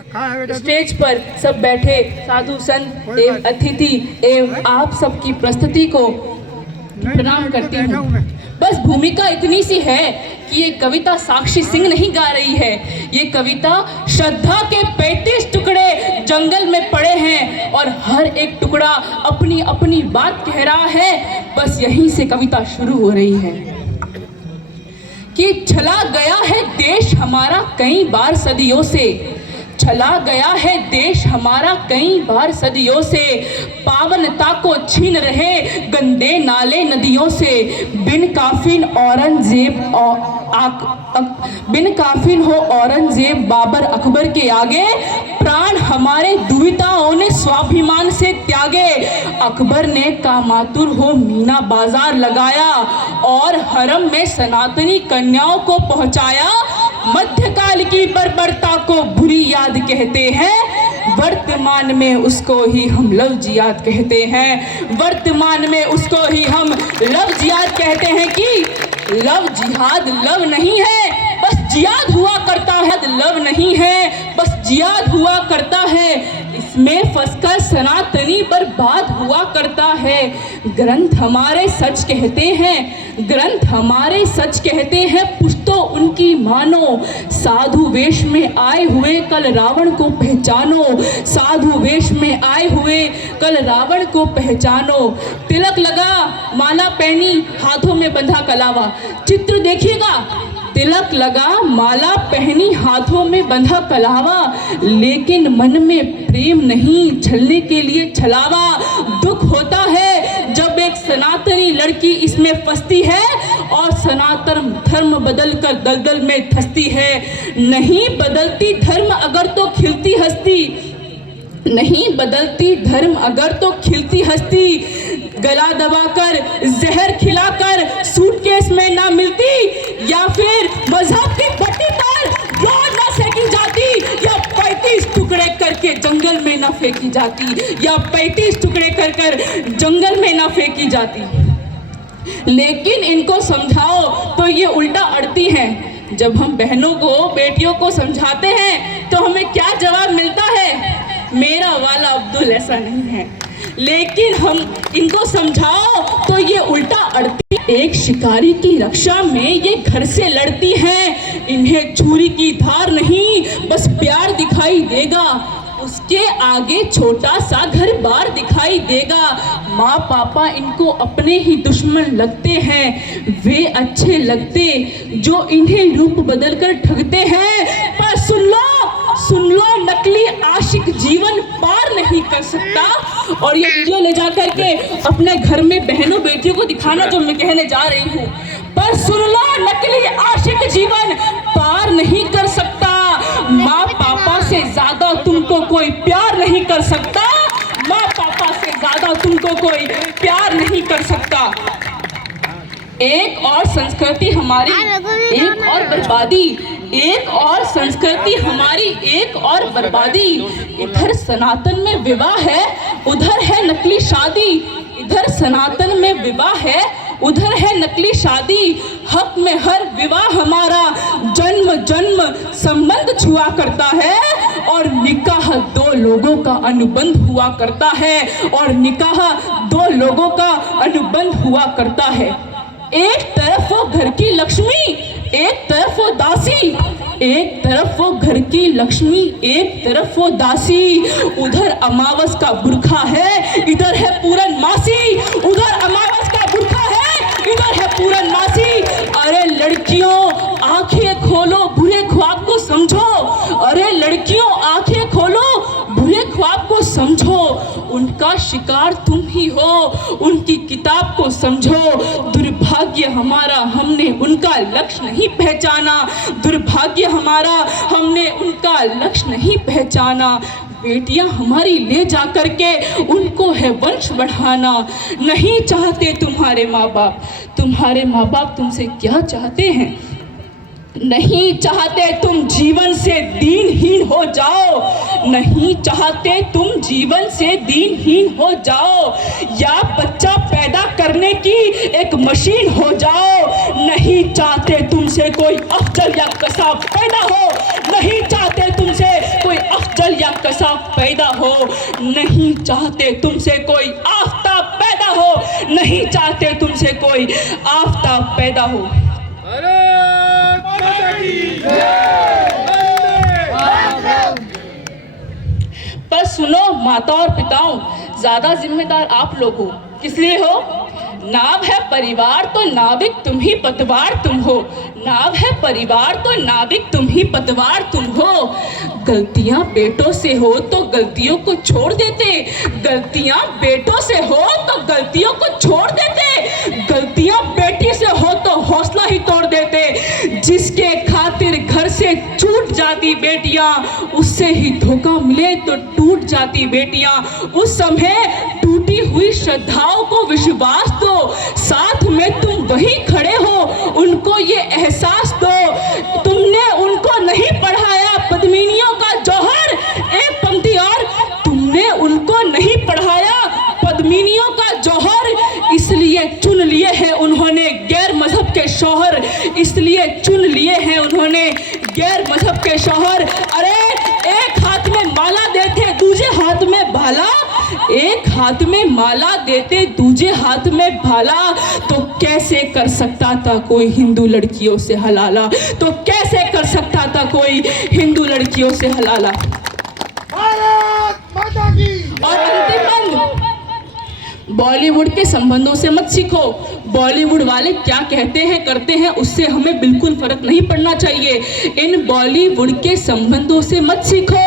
Stage पर सब बैठे साधु संत एवं अतिथि एवं आप सबकी प्रस्तुति को प्रणाम करती हूँ। बस भूमिका इतनी सी है कि ये कविता साक्षी सिंह नहीं गा रही है, ये कविता श्रद्धा के 35 टुकड़े जंगल में पड़े हैं और हर एक टुकड़ा अपनी अपनी बात कह रहा है। बस यहीं से कविता शुरू हो रही है कि चला गया है देश हमारा कई बार सदियों से, चला गया है देश हमारा कई बार सदियों से, पावनता को छीन रहे गंदे नाले नदियों से। बिन काफिन हो औरंगजेब बाबर अकबर के आगे, प्राण हमारे दुविताओं ने स्वाभिमान से त्यागे। अकबर ने कामातुर हो मीना बाजार लगाया और हरम में सनातनी कन्याओं को पहुंचाया। मध्यकाल की बर्बरता को बुरी याद कहते हैं, वर्तमान में उसको ही हम लव जिहाद कहते हैं। वर्तमान में उसको ही हम लव जिहाद कहते हैं कि लव जिहाद लव नहीं है बस जिहाद हुआ करता है, लव नहीं है बस जिहाद हुआ करता है। इसमें फंसकर सनातनी बर्बाद हुआ करता है। ग्रंथ हमारे सच कहते हैं, ग्रंथ हमारे सच कहते हैं, कुछ तो उनकी मानो। साधु वेश में आए हुए कल रावण को पहचानो, साधु वेश में आए हुए कल रावण को पहचानो। तिलक लगा माला पहनी हाथों में बंधा कलावा, चित्र देखिएगा। तिलक लगा माला पहनी हाथों में बंधा कलावा, लेकिन मन में प्रेम नहीं छलने के लिए छलावा। दुख होता है जब एक सनातनी लड़की इसमें फंसती है और सनातन धर्म बदलकर दलदल में धंसती है। नहीं बदलती धर्म अगर तो खिलती हस्ती, नहीं बदलती धर्म अगर तो खिलती हस्ती। गला दबाकर जहर खिलाकर सूटकेस में ना मिलती, या फिर मजहब की भट्टी पर रोज ना सेकी जाती, या 35 टुकड़े करके जंगल में ना फेंकी जाती, या 35 टुकड़े कर जंगल में ना फेंकी जाती। लेकिन इनको समझाओ तो ये उल्टा अड़ती हैं। जब हम बहनों को बेटियों को समझाते हैं तो हमें क्या जवाब मिलता है? मेरा वाला अब्दुल ऐसा नहीं है। लेकिन हम इनको समझाओ तो ये उल्टा अड़ती। एक शिकारी की रक्षा में ये घर से लड़ती हैं, इन्हें छुरी की धार नहीं बस प्यार दिखाई देगा। उसके आगे छोटा सा घर बार दिखाई देगा। माँ पापा इनको अपने ही दुश्मन लगते हैं, वे अच्छे लगते जो इन्हें रूप बदलकर ठगते हैं। पर सुन लो नकली आशिक जीवन पार नहीं कर सकता। और ये वीडियो ले जाकर के अपने घर में बहनों बेटियों को दिखाना जो मैं कहने जा रही हूँ। पर सुन लो नकली आशिक जीवन पार नहीं कर सकता। माँ पापा से ज्यादा तुमको कोई प्यार नहीं कर सकता, माँ पापा से ज्यादा तुमको कोई प्यार नहीं कर सकता। एक और संस्कृति हमारी एक और बर्बादी, एक और संस्कृति हमारी एक और बर्बादी। इधर सनातन में विवाह है, उधर है नकली शादी। इधर सनातन में विवाह है, उधर है नकली शादी। हक में हर विवाह हमारा जन्म जन्म संबंध छुआ करता है, और निकाह दो लोगों का अनुबंध हुआ करता है, और निकाह दो लोगों का अनुबंध हुआ करता है। एक तरफ वो घर की लक्ष्मी, एक तरफ वो दासी, एक तरफ वो घर की लक्ष्मी, एक तरफ वो दासी। उधर अमावस का बुरखा है, इधर है पूरन मासी। उधर अमावस का बुरखा है, इधर है पूरन मासी। अरे लड़कियों आंखें खोलो, बुरे ख्वाब को समझो। अरे लड़कियों आंखें खोलो, बुरे ख्वाब को समझो। उनका शिकार तुम ही हो, उनकी किताब को समझो। दुर्भाग्य हमारा हमने उनका लक्ष्य नहीं पहचाना, दुर्भाग्य हमारा हमने उनका लक्ष्य नहीं पहचाना। बेटियां हमारी ले जा करके उनको है वंश बढ़ाना। नहीं चाहते तुम्हारे माँ बाप, तुम्हारे माँ बाप तुमसे क्या चाहते हैं? नहीं चाहते तुम जीवन से दीनहीन हो जाओ, नहीं चाहते तुम जीवन से दीनहीन हो जाओ, या बच्चा पैदा करने की एक मशीन हो जाओ। नहीं चाहते तुमसे कोई अफजल या कसाब पैदा हो, नहीं चाहते तुमसे कोई अफजल पैदा हो, नहीं चाहते तुमसे कोई आफताब पैदा हो, नहीं चाहते तुमसे कोई आफताब पैदा हो। भारत माता की जय। पर सुनो माता और पिताओं, ज्यादा जिम्मेदार आप लोग हो। किस लिए हो? नाव है परिवार तो नाविक तुम ही पतवार तुम हो, नाव है परिवार तो नाविक तुम ही पतवार तुम हो। गलतियां बेटों से हो तो गलतियों को छोड़ देते, गलतियां बेटों से हो तो गलतियों को छोड़ देते, गलतियां बेटी से हो तो हौसला ही तोड़ देते। जिसके खातिर घर से छूट जाती बेटियां, उससे ही धोखा मिले तो टूट जाती बेटियां। उस समय टूटी हुई श्रद्धाओं को विश्वास दो, साथ में तुम वही खड़े हो, उनको ये एहसास दो। तुमने उनको नहीं पढ़ाया पद्मिनियों का जौहर, एक पंक्ति और, तुमने उनको नहीं पढ़ाया पद्मिनियों का जौहर, इसलिए चुन लिए हैं उन्होंने गैर मजहब के शौहर, इसलिए चुन लिए हैं उन्होंने गैर मजहब के शौहर। अरे एक हाथ में माला देते दूसरे हाथ में भाला, एक हाथ में माला देते दूसरे हाथ में भाला, तो कैसे कर सकता था कोई हिंदू लड़कियों से हलाला, तो कैसे कर सकता था कोई हिंदू लड़कियों से हलाला। भारत माता की। और अंतिम बंद, बॉलीवुड के संबंधों से मत सीखो। बॉलीवुड वाले क्या कहते हैं करते हैं उससे हमें बिल्कुल फर्क नहीं पड़ना चाहिए। इन बॉलीवुड के संबंधों से मत सीखो,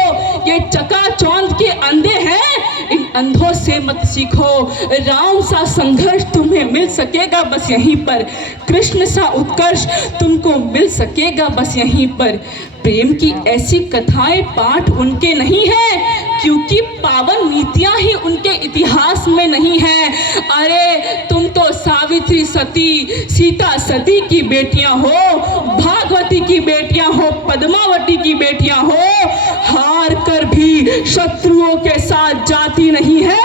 ये चकाचौंध के अंधे हैं, इन अंधों से मत सीखो। राम सा संघर्ष तुम्हें मिल सकेगा बस यहीं पर, कृष्ण सा उत्कर्ष तुमको मिल सकेगा बस यहीं पर। प्रेम की ऐसी कथाएं पाठ उनके नहीं है, क्योंकि पावन नीतियां ही उनके इतिहास में नहीं है। अरे तुम तो सावित्री सती सीता सती की बेटियां हो, भागवती की बेटियां हो, पद्मावती की बेटियां हो, हार कर भी शत्रुओं के साथ जाती नहीं है,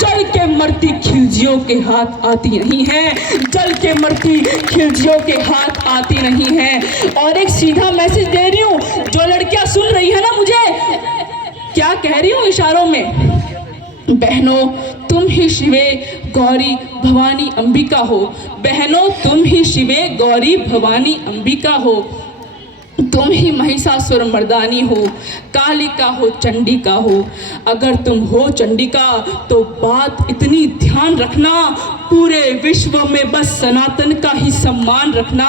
जल के मरती खिलजियों के हाथ आती नहीं है, जल के मरती खिलजियों के हाथ आती नहीं है। और एक सीधा मैसेज दे रही हूँ, जो लड़कियां सुन रही है ना मुझे, क्या कह रही हूँ इशारों में, बहनों तुम ही शिवे गौरी भवानी अंबिका हो, बहनों तुम ही शिवे गौरी भवानी अंबिका हो, तुम ही महिषासुर मर्दानी हो, कालिका हो चंडिका हो। अगर तुम हो चंडिका तो बात इतनी ध्यान रखना, पूरे विश्व में बस सनातन का ही सम्मान रखना।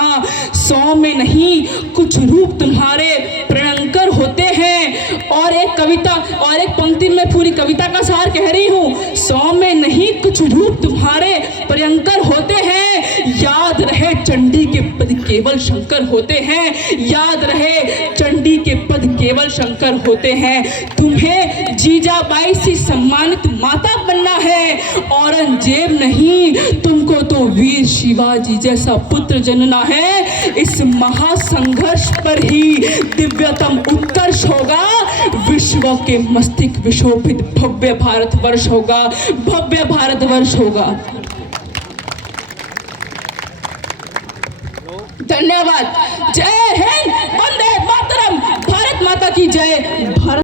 100 में नहीं कुछ रूप तुम्हारे प्रियंकर होते हैं। और एक कविता और एक पंक्ति में पूरी कविता का सार कह रही हूँ, 100 में नहीं कुछ रूप तुम्हारे प्रियंकर होते हैं। याद रहे चंडी के पद केवल शंकर होते हैं, याद रहे चंडी के पद केवल शंकर होते हैं। तुम्हें जीजाबाई से सम्मानित माता बनना है, औरंगजेब नहीं, तुमको तो वीर शिवाजी जैसा पुत्र जनना है। इस महासंघर्ष पर ही दिव्यतम उत्कर्ष होगा, विश्व के मस्तिष्क विशोभित भव्य भारतवर्ष होगा, भव्य भारतवर्ष होगा। धन्यवाद। जय हिंद, वंदे मातरम, भारत माता की जय। भारत